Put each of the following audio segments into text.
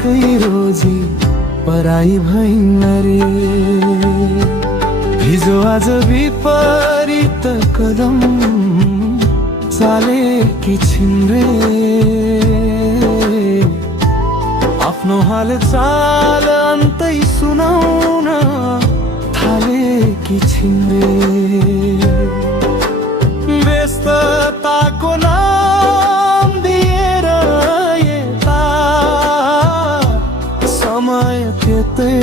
अर्कै रोजी पराई भइन् रे। हिजो आज विपरीत कदम चालेकी छिन् रे। आफ्नो हाल चाल अन्तै सुनाउन थालेकी छिन् रे। व्यस्तताको नाम दिएर यता समय त्यतै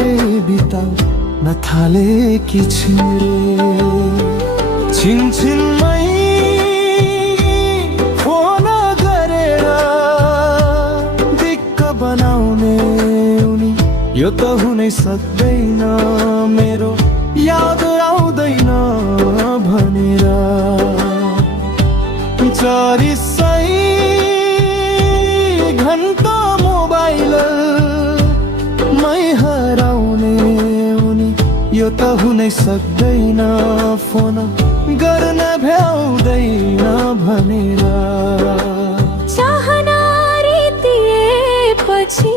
बिताउन थालेकी छिन् रे। छिनछिनमै फोन गरेर दिक्क बनाउने उनी यो त हुनै सक्दैन, मेरो याद आउँदैन भनेर। चौरिसै घण्टा मोबाइल मै हराउने उनी यो त हुनै सक्दैन, फोन गर्न भ्याउँदैन भनेर। चाहना रितिएपछि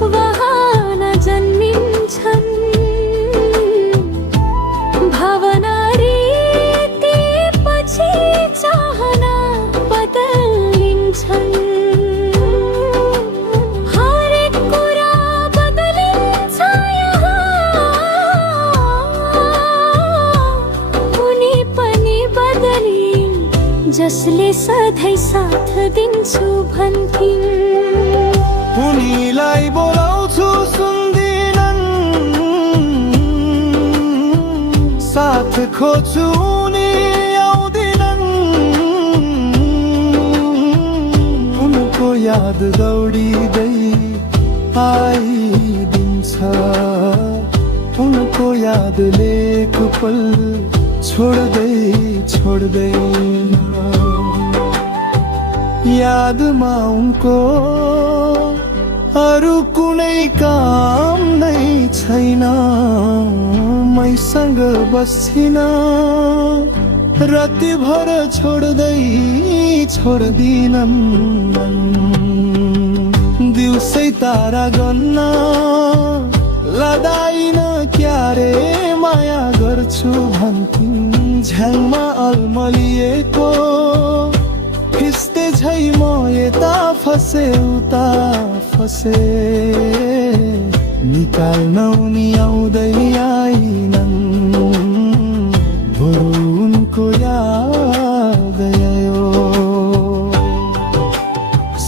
बहाना जन्मिन्छन्, भावना रितिएपछि चाहना बदलिन्छन्। हरेक कुरा बदलिन्छ यहाँ, उनी पनि बदलिन् जसले सधैँ साथ दिन्छु भन्थिन्। उनीलाई बोलाउँछु सुन्दिनन्, साथ खोज्छु उनी आउँदिनन्। उनको याद दौडिँदै आइदिन्छ, उनको यादले कुपल छोड्दैन। यादमा उनको अरू कुनै काम नै छैन। मैसँग बस्छिन रातिभर छोड्दिनन्। दिउँसै तारा गन्न लदाइन क्यारे माया गर्छु भन्थिन्। झ्याङमा अल्मलिएको फिस्ते झै म यता फसे उता फसे। निकाल्न उनी आउँदै आइनन्, बरु उनको याद आयो।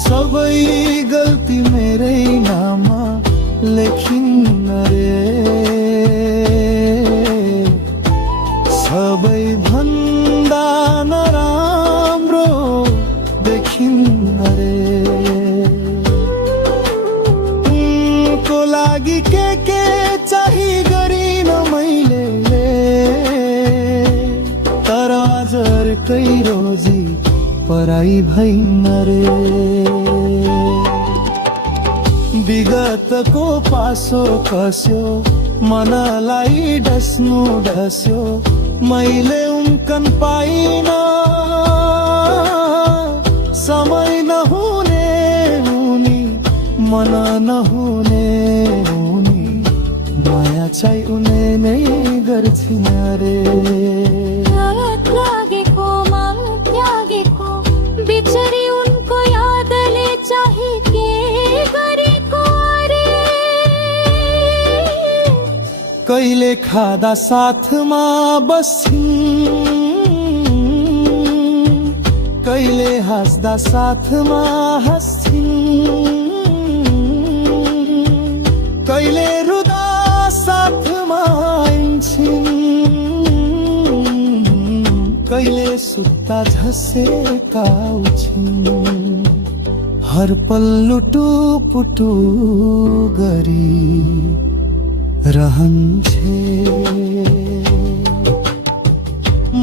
सबै गल्ती मेरै नाममा लेखिन्न रे। सबै भन्दा नराम्रो देखिन्न रे। उनको लागि के चाहिँ गरिन मैले, तर आज अर्कै रोजी पराई भइन् रे। विगतको पासो कस्यो मनलाई डस्यो, मैले उम्कन पाइन। समय नहुने उनी मन नहुने उनी माया चाहिँ उनी नै गर्छिन् रे। लागेको मन त्यागेको बिचरी उनको यादले चाहिँ के गरेको रे। कहिले खादा साथमा बस्छिन्, कहिले हाँस्दा साथमा हाँस्छिन्। कहिले रुदा साथमा आइन्छिन्, कहिले सुत्दा झसेका उछिन्। हर पल लुटुपुटु गरी रहन्छे।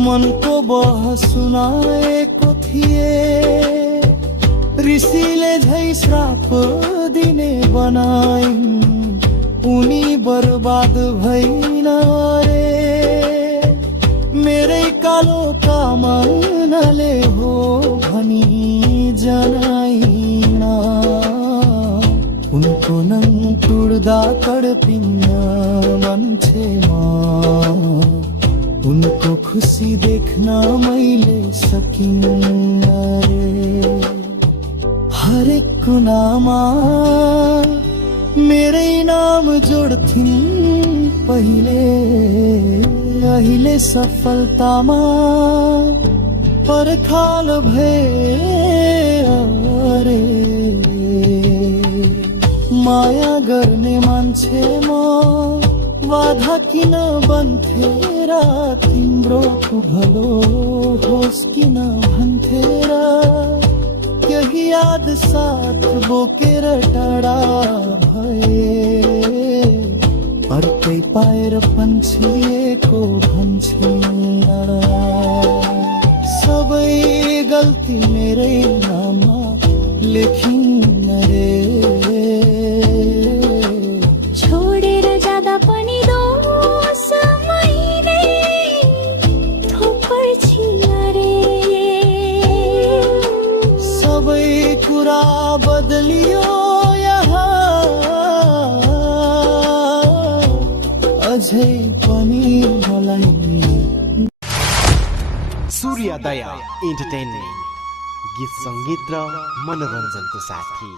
मनको बह सुनाएको थिए, ऋषिले झै श्राप दिने बनाइन्। उनी बर्बाद भइन रे, मेरै कालो कामनाले हो भनी जनाइन। उनको न छोड्दा तडपिन्न मान्छेमा उनको खुसी देख्न मैले सकिन्न रे। हरेक कुनामा मेरै नाम जोड्थिन् पहिले, अहिले सफलतामा पर्खाल भए रे। माया गर्ने मान्छे म बाधा किन बन्थे र तिम्रो भलो होस् किन भन्थे र यही याद साथ बोकेर टाढा भए अर्कै पाएर पन्छिएको भन्छन्। सबै गल्ती मेरै नाममा लेखिन्न रे। छोडेर जाँदा पनि दोष मैले थोपर्छि रे। सबै कुरा बदलियो यहाँ अझै पनि मलाई सूर्योदय इन्टरटेनमेन्ट, गीत सङ्गीत र मनोरञ्जनको साथी।